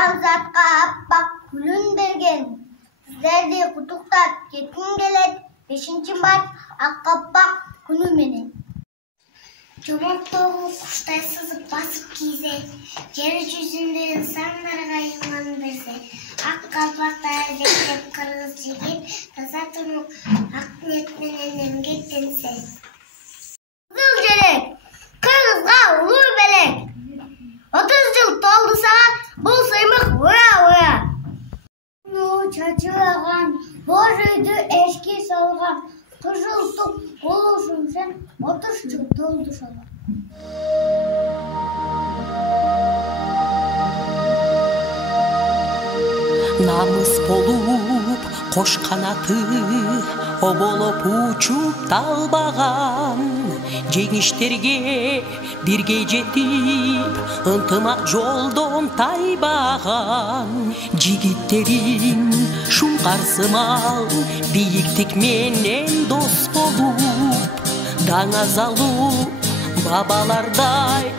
Адамзатқа аппақ гүлін берген. Сіздерді құттықтап кеткім келеді 5 март аққаппақ күні менен. Жомарттығы құштай сызып басып кизе, жер жүзінде инсандарға иман берсе, аққапақтар жектеп қырғыз жігіт, таза тұнық ақ ниетменен емгектенсе. Қызыл желек, қырғызға ұлы белек, 30 жыл толды саған, бұл сыймық уя-уя. Чачыраған, боз үйді эшке салған, Кыжылтып болушун сен 30 жыл толду сага. Намыс болуп кош канаты оболоп учуп талбаган, жеңиштерге бирге жетип ынтымак жолдон тайбаган, жигиттерин шуңкарсымал бийиктик менен дос болуп, даңаз алып бабалардай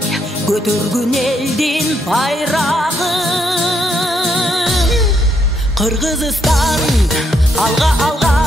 көтөргөн элдин байрагын. Кыргызстан алга алга